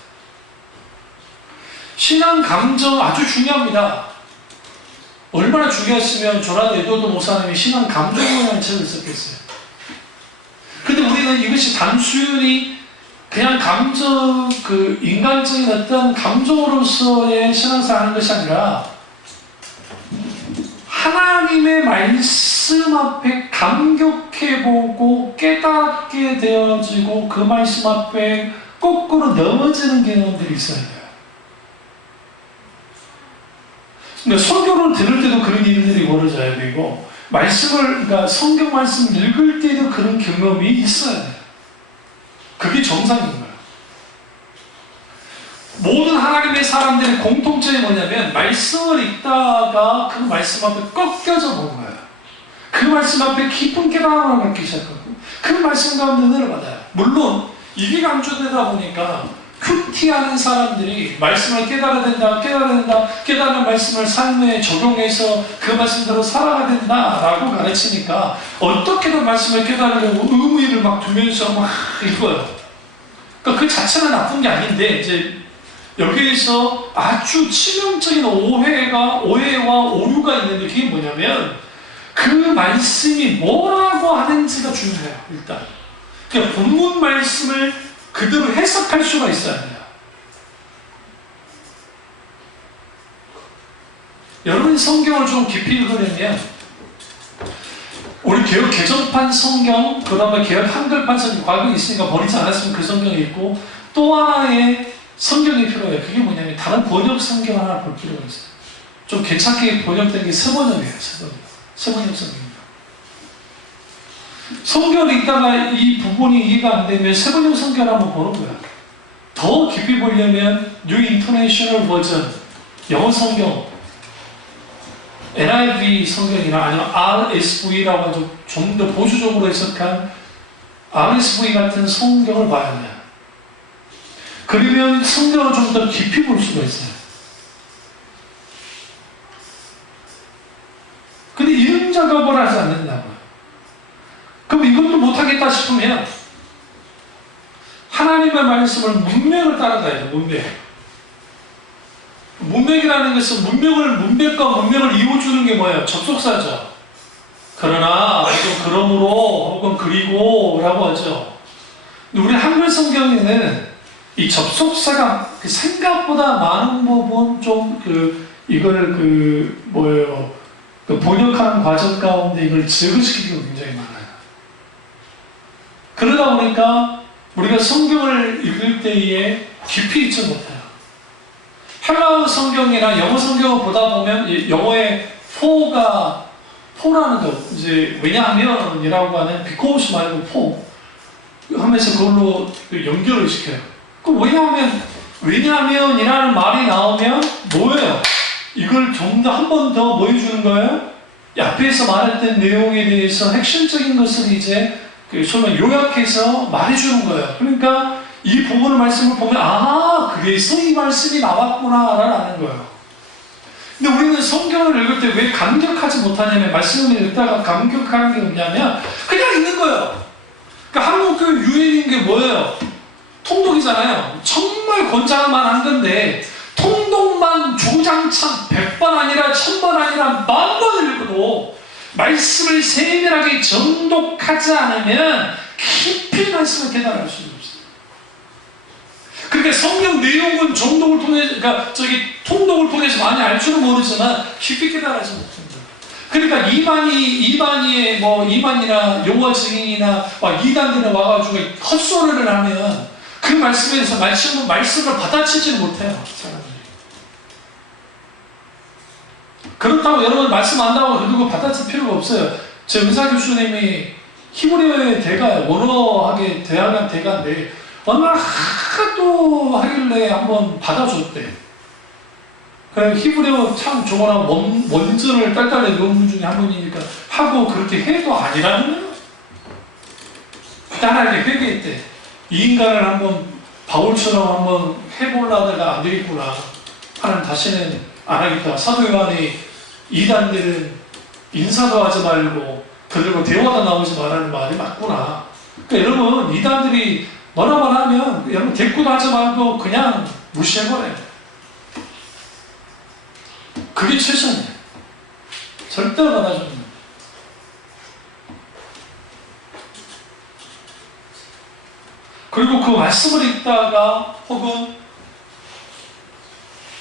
신앙 감정 아주 중요합니다. 얼마나 중요했으면 조나단 에드워드 목사님이 신앙 감정이라는 책을 썼겠어요. 근데 우리는 이것이 단순히 그냥 인간적인 어떤 감정으로서의 신앙생활을 하는 것이 아니라 하나님의 말씀 앞에 감격해보고 깨닫게 되어지고 그 말씀 앞에 거꾸로 넘어지는 경험들이 있어야 돼요. 그러니까 설교를 들을 때도 그런 일들이 벌어져야 되고 그러니까 성경 말씀 읽을 때도 그런 경험이 있어야 돼요. 그게 정상인 거예요. 모든 하나님의 사람들의 공통점이 뭐냐면 말씀을 읽다가 그 말씀 앞에 꺾여져 본 거예요. 그 말씀 앞에 깊은 깨달음을 갖기 시작하고 그 말씀 가운데 은혜를 받아요. 물론 이게 강조되다 보니까 큐티하는 사람들이 말씀을 깨달아야 된다, 깨달은 말씀을 삶에 적용해서 그 말씀대로 살아가야 된다라고 가르치니까 어떻게든 말씀을 깨달으려고 의미를 막 두면서 막 읽어요. 그러니까 그 자체는 나쁜 게 아닌데 이제 여기에서 아주 치명적인 오해와 오류가 있는데 그게 뭐냐면 그 말씀이 뭐라고 하는지가 중요해요. 일단 그러니까 본문 말씀을 그대로 해석할 수가 있어야 돼요. 여러분이 성경을 좀 깊이 읽으려면 우리 개혁 개정판 성경, 그 다음에 개혁 한글판 성경, 과거에 있으니까 버리지 않았으면 그 성경이 있고 또 하나의 성경이 필요해요. 그게 뭐냐면 다른 번역 성경 하나 볼 필요가 있어요. 좀 괜찮게 번역된 게 서번역이에요. 서번역 성경입니다. 성경을 읽다가 이 부분이 이해가 안 되면 세번역 성경을 한번 보는 거야. 더 깊이 보려면 New International Version, 영어 성경, NIV 성경이나 아니면 RSV라고 하죠. 좀 더 보수적으로 해석한 RSV 같은 성경을 봐야 해요. 그러면 성경을 좀 더 깊이 볼 수가 있어요. 근데 이런 작업을 하지 않는다고요. 그럼 이것도 못하겠다 싶으면 하나님의 말씀을 문맥을 따라가야 돼요. 문맥이라는 것은 문맥과 문맥을 이어주는 게 뭐예요? 접속사죠. 그러나 혹은 그러므로 혹은 그리고 라고 하죠. 근데 우리 한글 성경에는 이 접속사가 생각보다 많은 부분 좀 이거를 번역하는 과정 가운데 이걸 제거시키기가 굉장히 많아요. 그러다 보니까 우리가 성경을 읽을 때에 깊이 있지 못해요. 헬라어 성경이나 영어 성경을 보다 보면 영어의 포라는 거, 이제 왜냐하면이라고 하는 because 말고 포 하면서 그걸로 연결을 시켜요. 그럼 왜냐하면이라는 말이 나오면 뭐예요? 이걸 좀 더 한 번 더 뭐 해주는 거예요? 앞에서 말했던 내용에 대해서 핵심적인 것을 이제 소위 요약해서 말해주는 거예요. 그러니까 이 부분의 말씀을 보면 그래서 이 말씀이 나왔구나라는 거예요. 근데 우리는 성경을 읽을 때 왜 감격하지 못하냐면 말씀을 읽다가 감격하는 게 없냐면 그냥 읽는 거예요. 그러니까 한국교회 유행인 게 뭐예요? 통독이잖아요. 정말 권장할 만한 건데 통독만 주장창 100번 아니라 1000번 아니라 10,000번 읽어도 말씀을 세밀하게 정독하지 않으면 깊이 말씀을 깨달을 수 없어요. 그러니까 성경 내용은 정독을 통해서, 통독을 통해서 많이 알 줄은 모르지만 깊이 깨달아지 못합니다. 그러니까 이만이나 여호와 증인이나 이단들이 와가지고 헛소리를 하면 그 말씀에 대해서 말씀을 받아치지는 못해요. 사람들이. 그렇다고 여러분 말씀 안다고 그리고 받아칠 필요가 없어요. 제 의사 교수님이 히브리어의 대가예요. 원어학의 대학한 대가인데 얼마나 하도 하길래 한번 받아줬대. 그래 히브리어 참 좋아하고 원전을 딸딸이 배운 분 중에 한 분이니까 하고 그렇게 해도 아니라는 거예요. 단하게 회개했대. 이 인간을 한번 바울처럼 한번 해보려다가 안 되겠구나. 하나님 다시는 안 하겠다. 사도 요한이 이단들은 인사도 하지 말고 그들과 대화가 나오지 말라는 말이 맞구나. 그러니까 여러분 이단들이 뭐라만 하면 여러분 대꾸도 하지 말고 그냥 무시해버려요. 그게 최선이에요. 절대 받아주는 거예요. 그리고 그 말씀을 읽다가 혹은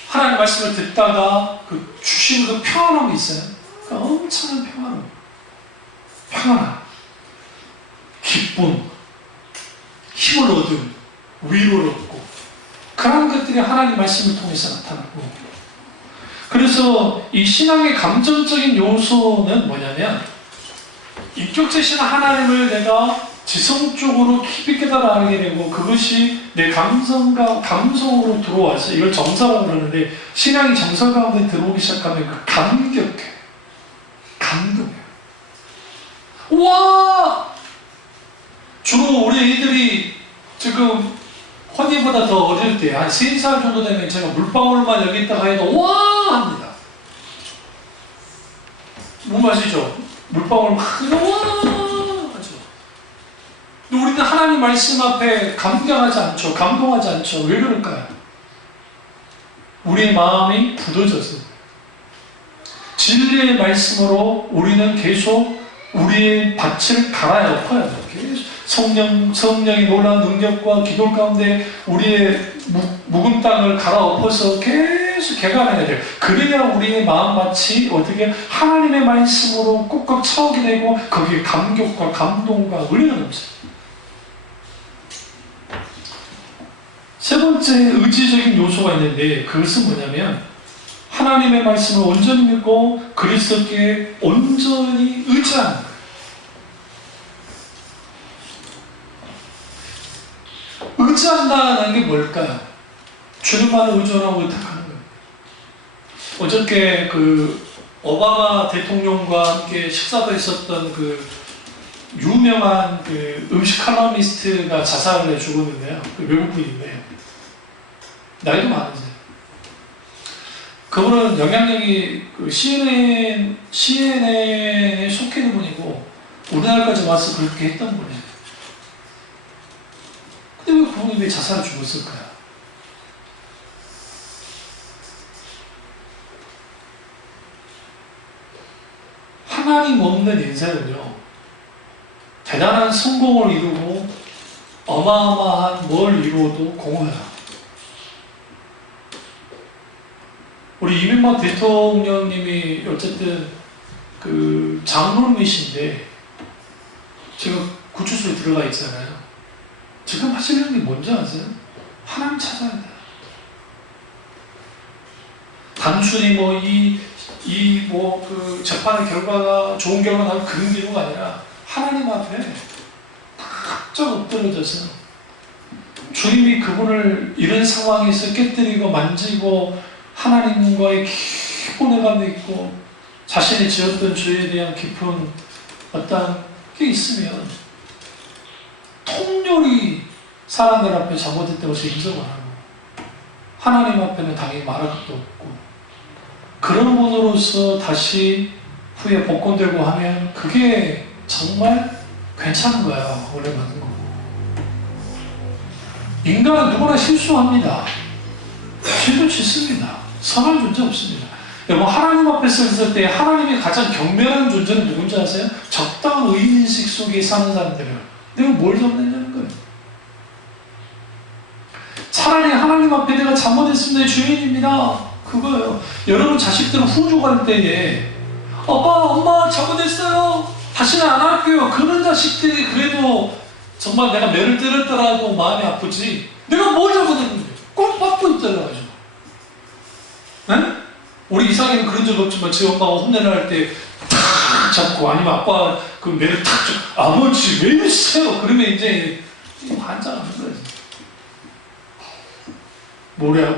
하나님 말씀을 듣다가 그 주시는 그 평안함이 있어요. 그 엄청난 평안함, 기쁨, 힘을 얻음, 위로를 얻고 그런 것들이 하나님 말씀을 통해서 나타나고 그래서 이 신앙의 감정적인 요소는 뭐냐면 인격체신 하나님을 내가 지성적으로 깊이 깨달아 알게 되고 그것이 내 감성으로 들어와서 이걸 정서라고 그러는데 신앙이 정서 가운데 들어오기 시작하면 그 감동해요. 와! 주로 우리 애들이 지금 허니보다 더 어릴 때 한 3살 정도 되면 제가 물방울만 여기 있다가 해도 와! 합니다. 뭔 아시죠? 물방울 막 와! 근데 우리는 하나님 말씀 앞에 감동하지 않죠. 왜 그럴까요? 우리의 마음이 굳어져서 진리의 말씀으로 우리는 계속 우리의 밭을 갈아 엎어야 돼요. 계속 성령의 놀라운 능력과 기도 가운데 우리의 묵은 땅을 갈아 엎어서 계속 개간해야 돼요. 그래야 우리의 마음밭이 어떻게 하나님의 말씀으로 꾹꾹 차오게 되고 거기에 감격과 감동과 은혜가 넘쳐요. 세 번째 의지적인 요소가 있는데 그것은 뭐냐면 하나님의 말씀을 온전히 믿고 그리스도께 온전히 의지하는 거예요. 의지한다는 게 뭘까요? 주님만을 의존하고 의탁하는 거예요. 어저께 그 오바마 대통령과 함께 식사도 했었던 그 유명한 그 음식 칼럼니스트가 자살을 해 죽었는데요. 그 외국분인데 나이도 많으세요. 그분은 영향력이 그 CNN에 속해 있는 분이고 우리나라까지 와서 그렇게 했던 분이에요. 근데 왜 그분이 왜 자살을 죽었을까요? 하나님 없는 인생은요, 대단한 성공을 이루고 어마어마한 뭘 이루어도 공허해요. 우리 이명박 대통령님이 어쨌든 그 장로님이신데 제가 구치소에 들어가 있잖아요. 지금 하시는 게 뭔지 아세요? 하나님 찾아야 돼요. 단순히 그 재판의 결과가 좋은 결과가 나면 그런 기로가 아니라 하나님 앞에 탁 엎드려져서 주님이 그분을 이런 상황에서 깨뜨리고 만지고 하나님과의 깊은 애감이 있고 자신이 지었던 죄에 대한 깊은 어떤 게 있으면 통렬히 사람들 앞에 잘못했다고 해서 인정을 하고 하나님 앞에는 당연히 말할 것도 없고 그런 분으로서 다시 후에 복권되고 하면 그게 정말 괜찮은 거야. 원래 맞는 거고. 인간은 누구나 실수합니다. 죄도 짓습니다. 선한 존재 없습니다. 여러분 하나님 앞에 섰을 때 하나님이 가장 경멸하는 존재는 누군지 아세요? 적당한 의인식 속에 사는 사람들이에요. 내가 뭘 잡느냐는 거예요. 차라리 하나님 앞에 내가 잘못했습니다. 주인입니다. 그거예요. 여러분 자식들은 후조할 때에 아빠, 엄마 잘못했어요. 다시는 안 할게요. 그런 자식들이 그래도 정말 내가 매를 때렸더라도 마음이 아프지. 내가 뭘 잘못했는데 꼭 받고 있잖아요. 네? 우리 이상이는 그런 적 없지만 제 엄마가 혼내를 할 때 탁 잡고 아니면 아빠 그 매를 탁 잡고 아버지 왜 이러세요? 그러면 이제 환장하는 거예요.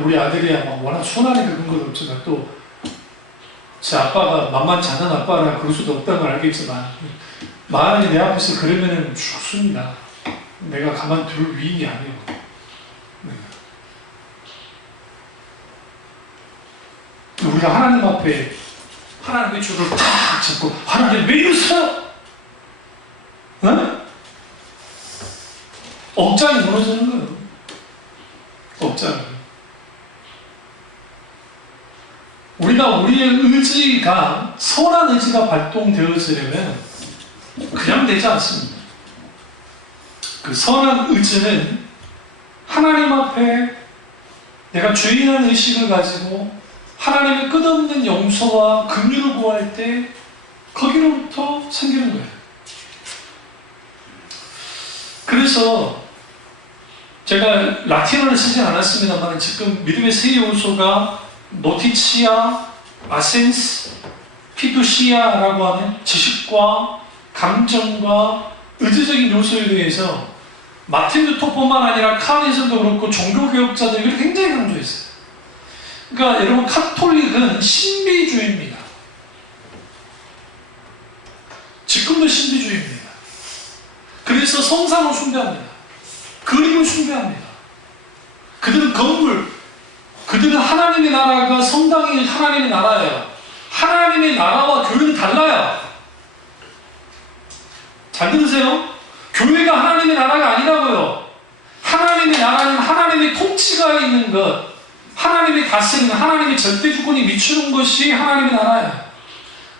우리 아들이야 막 워낙 순하니까 그런 건 없지만 또 제 아빠가 만만치 않은 아빠라 그럴 수도 없다는 걸 알겠지만 만약에 내 앞에서 그러면은 죽습니다. 내가 가만둘 위인이 아니에요. 네. 우리가 하나님 앞에 하나님의 줄을 탁 잡고 하나님 왜 이러세요? 네? 억장이 무너지는 거예요. 억장. 우리의 의지가 선한 의지가 발동되어지려면 그냥 되지 않습니다. 그 선한 의지는 하나님 앞에 내가 주인한 의식을 가지고 하나님의 끝없는 용서와 긍휼을 구할 때 거기로부터 생기는 거예요. 그래서 제가 라틴어를 쓰진 않았습니다만 지금 믿음의 세 요소가 노티치아, 아센스, 피두시아라고 하는 지식과 감정과 의지적인 요소에 대해서 마틴 루터뿐만 아니라 칼빈슨도 그렇고 종교개혁자들이 굉장히 강조했어요. 그러니까 여러분 카톨릭은 신비주의입니다. 지금도 신비주의입니다. 그래서 성상을 숭배합니다. 그림을 숭배합니다. 그들은 하나님의 나라가 성당이 하나님의 나라예요. 하나님의 나라와 교회는 달라요. 잘 들으세요? 교회가 하나님의 나라가 아니라고요. 하나님의 나라는 하나님의 통치가 있는 것, 하나님의 다스리는, 하나님의 절대주권이 미치는 것이 하나님의 나라예요.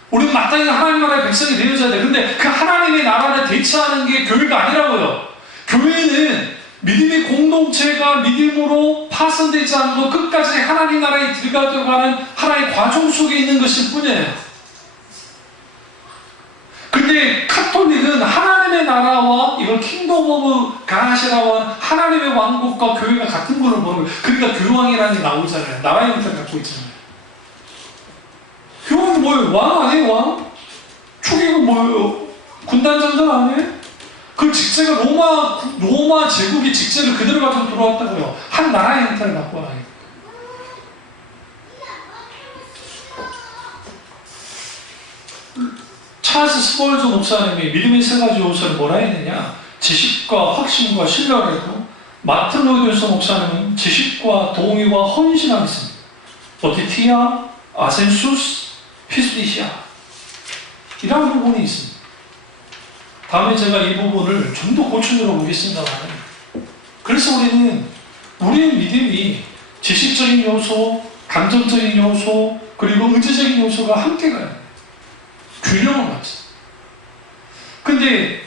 우리는 마땅히 하나님 나라의 백성이 되어져야 돼. 근데 그 하나님의 나라를 대체하는 게 교회가 아니라고요. 교회는 믿음의 공동체가 믿음으로 파손되지 않고 끝까지 하나님 나라에 들어가는 하나의 과정 속에 있는 것일 뿐이에요. 근데 카톨릭은 하나님의 나라와 이걸 킹덤 오브 갓이라고 하는 하나님의 왕국과 교회가 같은 걸로 보는 거예요. 그러니까 교황이라는 게 나오잖아요. 나라의 형태를 갖고 있잖아요. 교황이 뭐예요? 왕 아니에요? 왕? 초기가 뭐예요? 군단장전 아니에요? 그 직제가 로마 제국의 직제를 그대로 가지고 들어왔다고요. 한 나라의 형태를 갖고 와요. 찰스 스폴저 목사님이 믿음의 세 가지 요소를 뭐라 했느냐? 지식과 확신과 신뢰를 했고, 마틴 로이드 목사님은 지식과 동의와 헌신을 했습니다. 오티티아, 아센수스, 피스디시아 이런 부분이 있습니다. 다음에 제가 이 부분을 좀 더 고충으로 보겠습니다만, 그래서 우리의 믿음이 지식적인 요소, 감정적인 요소, 그리고 의지적인 요소가 함께 가요. 균형을 맞죠. 근데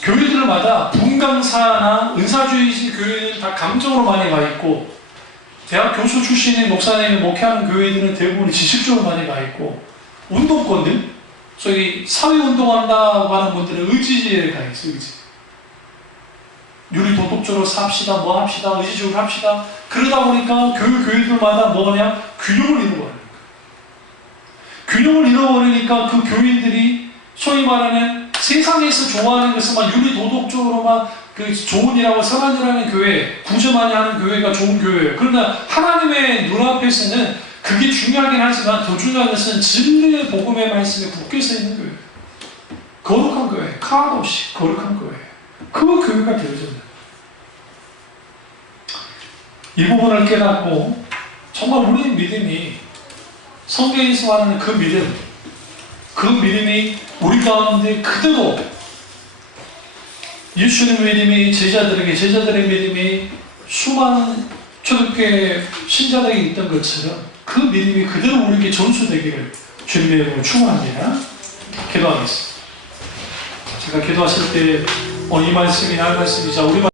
교회들마다 분강사나 은사주의 교회는 다 감정으로 많이 가 있고, 대학 교수 출신의 목사님이 목회하는 교회들은 대부분 지식적으로 많이 가 있고, 운동권들, 소위 사회운동한다고 하는 분들은 의지에 가 있어요. 의지. 유리도덕적으로 삽시다, 뭐 합시다, 의지적으로 합시다. 그러다 보니까 교회들마다 뭐냐? 균형을 잃어버려요. 균형을 잃어버리니까 그 교인들이 소위 말하는 세상에서 좋아하는 것을만 유리도덕적으로만 그 좋은 일하고 선한 일하는 교회, 구제 많이 하는 교회가 좋은 교회예요. 그러나 하나님의 눈앞에서는 그게 중요하긴 하지만 더 중요한 것은 진리의 복음의 말씀에 굳게 서 있는 교회, 거룩한 교회, 카도시 거룩한 교회, 그 교회가 되어졌네요. 이 부분을 깨닫고 정말 우리의 믿음이 성경에서 말하는 그 믿음이 우리 가운데 그대로 예수님 믿음이 제자들의 믿음이 수많은 초대교회 신자들에게 있던 것처럼 그 믿음이 그대로 우리에게 전수되기를 주님의 이름으로 축원합니다. 기도하겠습니다. 제가 기도하실 때 이 말씀이 나의 말씀이자 우리